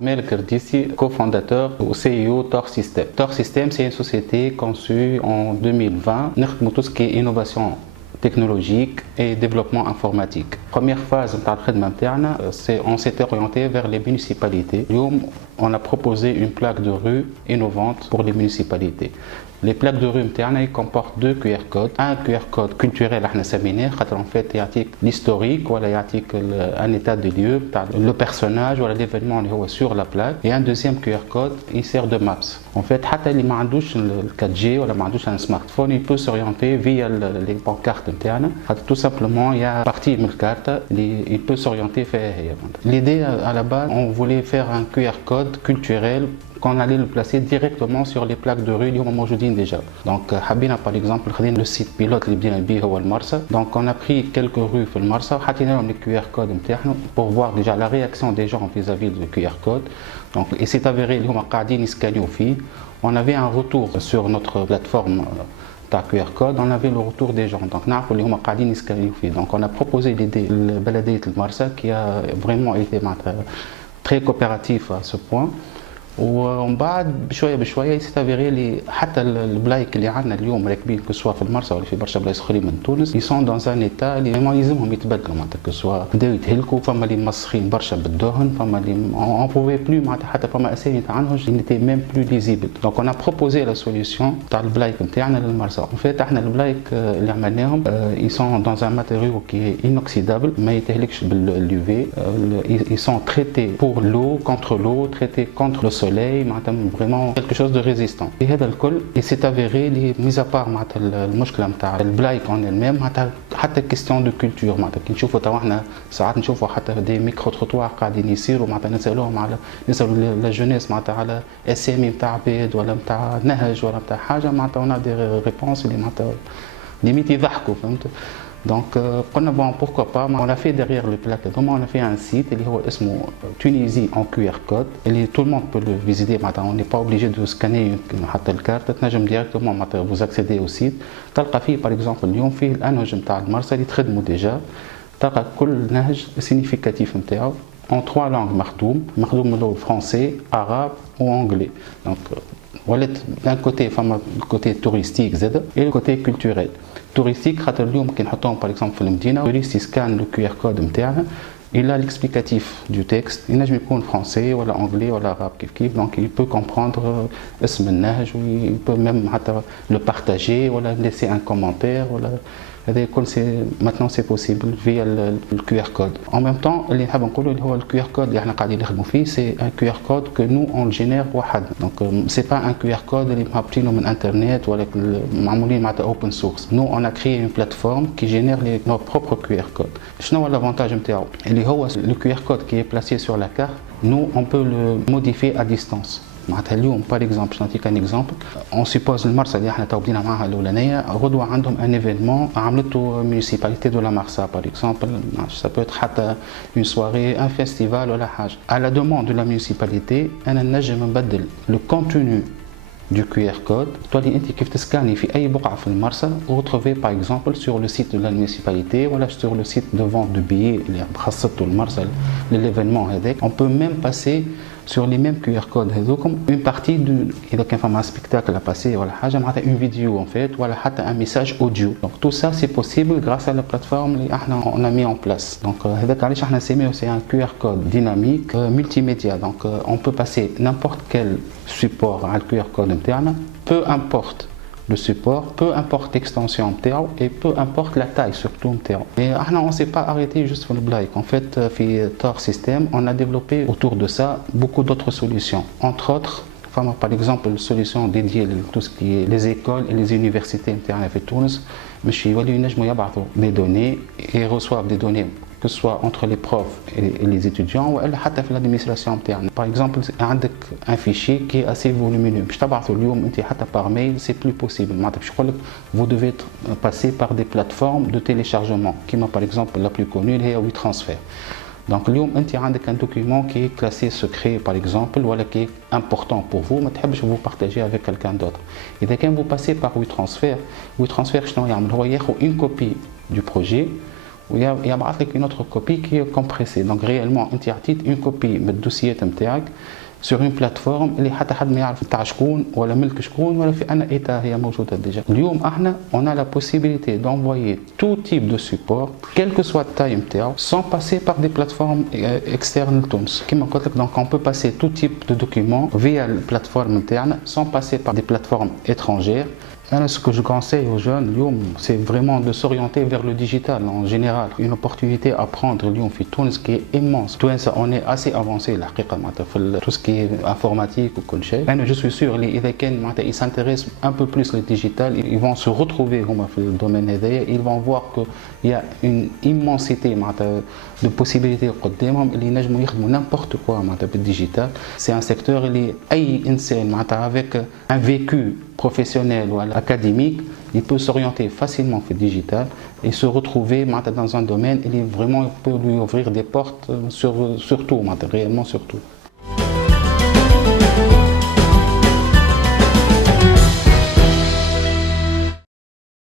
Mel Kerdissi, cofondateur ou CEO Tor System. Tor System, c'est une société conçue en 2020. Nous avons tout ce qui est innovation technologique et développement informatique. Première phase de l'entretien, on s'était orienté vers les municipalités. On a proposé une plaque de rue innovante pour les municipalités. Les plaques de rue internes comportent deux QR codes. Un QR code culturel, en fait, l'historique, un état de lieu, le personnage ou l'événement sur la plaque. Et un deuxième QR code, il sert de maps. En fait, si il n'a pas le 4G ou un smartphone, il peut s'orienter via les pancartes internes. Tout simplement, il y a une partie de la carte, il peut s'orienter vers. L'idée, à la base, on voulait faire un QR code culturel qu'on allait le placer directement sur les plaques de rue qui sont موجودين déjà. Donc, Habina par exemple, le site pilote اللي بدينا بيه هو المرسى. Donc, on a pris quelques rues في المرسى وحطينا لهم les QR codes نتاعنا pour voir déjà la réaction des gens vis-à-vis du QR code. Donc, et c'est avéré اللي هما قاعدين يسكانيو فيه. On avait un retour sur notre plateforme QR code, on avait le retour des gens. Donc, donc on a proposé l'idée de Baladiyat al-Marsa qui a vraiment été très coopératif à ce point. ومن بعد بشويه بشويه يستافيري لي حتى البلايك اللي عندنا اليوم راكبين كسوا في المرسى ولا في برشا بلايص اخرين من تونس يسون دون ان ايتا اللي ما يلزمهم يتبدلوا معناتها كسوا بداو يتهلكوا فما اللي مسخين برشا بالدهن فما اللي اون بوفي بلو معناتها حتى فما اسامي تاعهم اللي نيتي ميم بلو ليزيبل دونك اون بروبوزي لا سوليسيون تاع البلايك نتاعنا للمرسى ان فيت احنا البلايك اللي عملناهم يسون دون ان ماتيريو كي انوكسيدابل ما يتهلكش باليو في يسون تريتي بور لو كونتر لو تريتي كونتر لو vraiment quelque chose de résistant. Et il s'est avéré, mis à part المشكلة نتاع البلايك en elle-même, حتى question de culture. كي نشوفوا توا احنا ساعات نشوفوا حتى دي ميكرو تروتوار قاعدين يصيروا نسألوهم نسألوا لا جونيس على اسامي نتاع عباد ولا نتاع نهج ولا نتاع حاجة on a des réponses اللي ليميت يضحكوا فهمت. Donc, bon, pourquoi pas, on a fait derrière le plaque, on a fait un site, il est Tunisie en QR code, et tout le monde peut le visiter, on n'est pas obligé de scanner la carte, directement vous accédez au site. Par exemple, اليوم فيه الانهج نتاع المرسى اللي تخدموا déjà, تلقى كل نهج significatif نتاعو en trois langues مخدوم français, arabe ou anglais. Donc, d'un côté, le côté touristique et le côté culturel. Touristique, par exemple, le touriste scanne le QR code il a l'explicatif du texte, il peut être français, ou anglais, ou arabe, donc il peut comprendre il peut même le partager, ou laisser un commentaire. Maintenant c'est possible via le QR code. En même temps, le QR code c'est un QR code que nous on le génère. Donc c'est pas un QR code qui est pris sur internet ou open source. Nous on a créé une plateforme qui génère nos propres QR codes. Quel est l'avantage le QR code qui est placé sur la carte, nous on peut le modifier à distance. Par exemple, je vais un exemple. On suppose le Marsa اللي احنا توبدينا معها الاولانيه غدوه عندهم un événement عملته municipalité de la Marsa par exemple. Ça peut être حتى une soirée, un festival ولا حاجه. À la demande de la municipalité, انا نجم نبدل le contenu du QR code. تولي انت كيف تسكاني في اي بقعه في المرسى وتروفي par exemple sur le site de la municipalité ولا sur le site de vente de billets اللي خاصته المرسى l'événement هذاك. On peut même passer sur les mêmes QR codes une partie il y a un spectacle à passer voilà une vidéo en fait voilà un message audio. Donc tout ça c'est possible grâce à la plateforme qu'on a mis en place. Donc c'est un QR code dynamique multimédia. Donc on peut passer n'importe quel support à le QR code interne, peu importe le support, peu importe l'extension et peu importe la taille surtout. Et on ne s'est pas arrêté juste sur le blague. En fait, dans Tor System, on a développé autour de ça beaucoup d'autres solutions. Entre autres, par exemple, une solution dédiée à tout ce qui est les écoles et les universités internes de Tunis. Des données et reçoivent des données que ce soit entre les profs et les étudiants ou حتى في l'administration interne. Par exemple, عندك un fichier qui est assez volumineux. باش تبعثوا اليوم انت حتى par mail, c'est plus possible. معناتها باش نقول لك vous devez passer par des plateformes de téléchargement. كيما par exemple la plus connue هي WeTransfer. Donc اليوم انت عندك un document qui est classé secret par exemple ou qui est important pour vous ما تحبش vous partager avec quelqu'un d'autre. إذا كان vous passez par WeTransfer شنو يعمل هو ياخذ une copie du projet il y a une autre copie qui est compressée. Donc réellement, tu as une copie du dossier sur une plateforme اللي حتى حد ما يعرف تاع شكون ولا ملك شكون ولا في أنا إيتا هي موجودة déjà. اليوم احنا on a la possibilité d'envoyer tout type de support quelle que soit la taille نتاعو sans passer par des plateformes externes لتونس. كما قلت لك donc on peut passer tout type de documents via la plateforme نتاعنا sans passer par des plateformes étrangères. Ce que je conseille aux jeunes, c'est vraiment de s'orienter vers le digital en général. Une opportunité à prendre Tunis qui est immense. Tunis, on est assez avancé tout ce qui est informatique ou quelque chose. Je suis sûr qu'ils s'intéressent un peu plus au digital, ils vont se retrouver dans le domaine ils vont voir qu'il y a une immensité de possibilités ils peuvent n'importe quoi le digital. C'est un secteur avec un vécu professionnel ou académique, il peut s'orienter facilement vers le digital et se retrouver dans un domaine où il vraiment peut lui ouvrir des portes, surtout, réellement surtout.